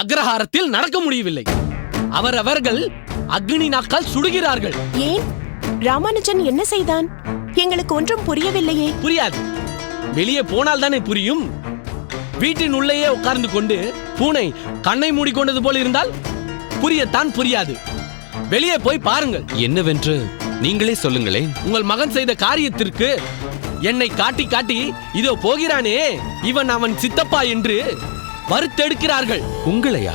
அக்ரஹாரத்தில் நடக்க முடியவில்லை. அவர்கள் அக்னி நாக்கால் சுடுகிறார்கள். ஏன்? ராமானுஜன் என்ன செய்தான்? எங்களுக்கு ஒன்றும் புரியவில்லையே. புரியாது. வெளியே போனால் தானே புரியும். வீட்டின் உள்ளேயே உட்கார்ந்து கொண்டு பூனை கண்ணை மூடிக்கொண்டது போல இருந்தால் புரியத்தான் புரியாது. வெளியே போய் பாருங்கள். என்னவென்று நீங்களே சொல்லுங்களேன். உங்கள் மகன் செய்த காரியத்திற்கு என்னை காட்டி காட்டி இதோ போகிறானே இவன் அவன் சித்தப்பா என்று வறுத்தெடுக்கிறார்கள். உங்களையா?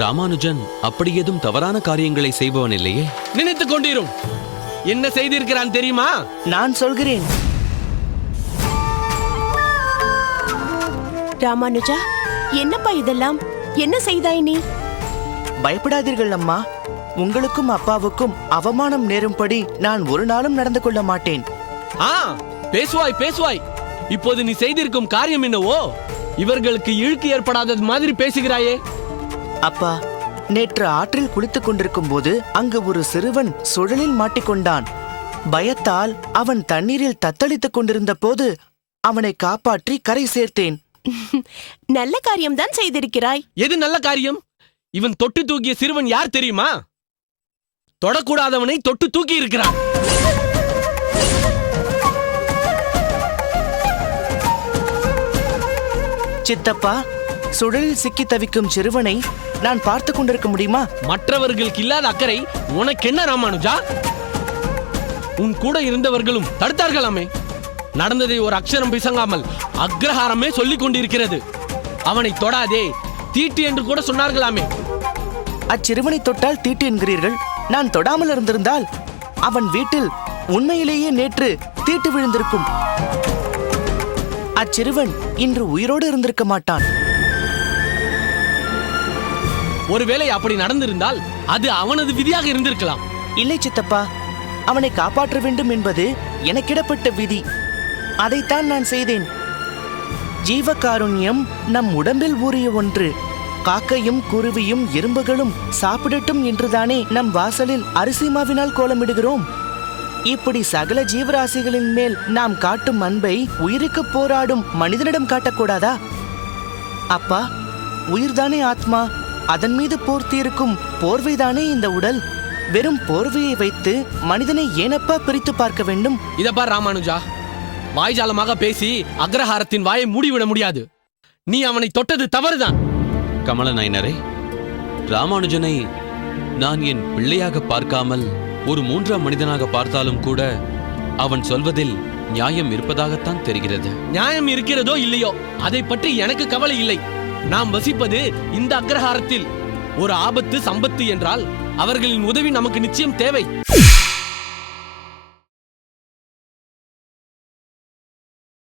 ராமானுஜன் அப்படி ஏதும் தவறான காரியங்களை செய்பவன் இல்லையே. நினைத்துக் கொண்டிரும். என்ன செய்திருக்கிறான் தெரியுமா? நான் சொல்கிறேன். ராமானுஜா, என்னப்பா இதெல்லாம்? என்ன செய்தாய் நீ? பயப்படாதீர்கள் அம்மா. உங்களுக்கும் அப்பாவுக்கும் அவமானம் நேரும்படி நான் ஒரு நாளும் நடந்து கொள்ள மாட்டேன். பேசுவாய் பேசுவாய். இப்போது நீ செய்திருக்கும் காரியம் என்னவோ? இவர்களுக்கு இழுக்கு ஏற்படாதது மாதிரி பேசுகிறாயே. அப்பா, நேற்று ஆற்றில் குளித்துக் கொண்டிருக்கும் போது அங்கு ஒரு சிறுவன் சுழலில் மாட்டிக்கொண்டான். பயத்தால் அவன் தண்ணீரில் தத்தளித்துக் கொண்டிருந்த போது அவனை காப்பாற்றி கரை சேர்த்தேன். நல்ல காரியம்தான் செய்திருக்கிறாய். எது நல்ல காரியம்? இவன் தொட்டு தூக்கிய சிறுவன் யார் தெரியுமா? தொடக்கூடாதவனை தொட்டு தூக்கி இருக்கிறான். சித்தப்பா, சுழலில் சிக்கி தவிக்கும் சிறுவனை நான் பார்த்து கொண்டிருக்க முடியுமா? மற்றவர்களுக்கு இல்லாத அக்கறை உனக்கு என்ன ராமானுஜா? உன் கூட இருந்தவர்களும் தடுத்தார்களாமே. நடந்ததை ஒரு அக்ஷரம் பிசங்காமல் அக்ரஹாரமே சொல்லிக் கொண்டிருக்கிறது. அவனை தொடாதே, தீட்டு என்று கூட சொன்னார்களாமே. அச்சிறுவனை தொட்டால் தீட்டு என்கிறீர்கள். நான் தொடாமல் இருந்திருந்தால் அவன் வீட்டில் உண்மையிலேயே நேற்று தீட்டு விழுந்திருக்கும். அச்சிறுவன் இன்று உயிரோடு இருந்திருக்க மாட்டான். ஒருவேளை அப்படி நடந்திருந்தால் அது அவனது விதியாக இருந்திருக்கலாம். இல்லை சித்தப்பா, அவனை காப்பாற்ற வேண்டும் என்பது எனக்கிடப்பட்ட விதி. அதைத்தான் நான் செய்தேன். ஜீவகாருண்யம் நம் உடம்பில் ஊறிய ஒன்று. காக்கையும் குருவியும் எறும்புகளும் சாப்பிடட்டும் என்றுதானே நம் வாசலில் அரிசி மாவினால் கோலமிடுகிறோம். இப்படி சகல ஜீவராசிகளின் மேல் நாம் காட்டும் அன்பை உயிருக்கு போராடும் மனிதனிடம் காட்டக்கூடாதா? அப்பா, உயிர்தானே ஆத்மா. அதன் மீது போர்த்தியிருக்கும் போர்வைதானே இந்த உடல். வெறும் போர்வையை வைத்து மனிதனை ஏனப்பா பிரித்து பார்க்க வேண்டும்? இதப்பார் ராமானுஜா, வாய்ஜாலமாக பேசி அக்ரஹாரத்தின் வாயை மூடிவிட முடியாது. நீ அவனை தொட்டது தவறுதான். கமல நாயனரே, ராமானுஜனை நான் என் பிள்ளையாக பார்க்காமல் ஒரு மூன்றாம் மனிதனாக பார்த்தாலும் கூட அவன் சொல்வதில் நியாயம் இருப்பதாகத்தான் தெரிகிறது. நியாயம் இருக்கிறதோ இல்லையோ அதை பற்றி எனக்கு கவலை இல்லை. நாம் வசிப்பது இந்த அக்ரஹாரத்தில். ஒரு ஆபத்து சம்பத்து என்றால் அவர்களின் உதவி நமக்கு நிச்சயம் தேவை.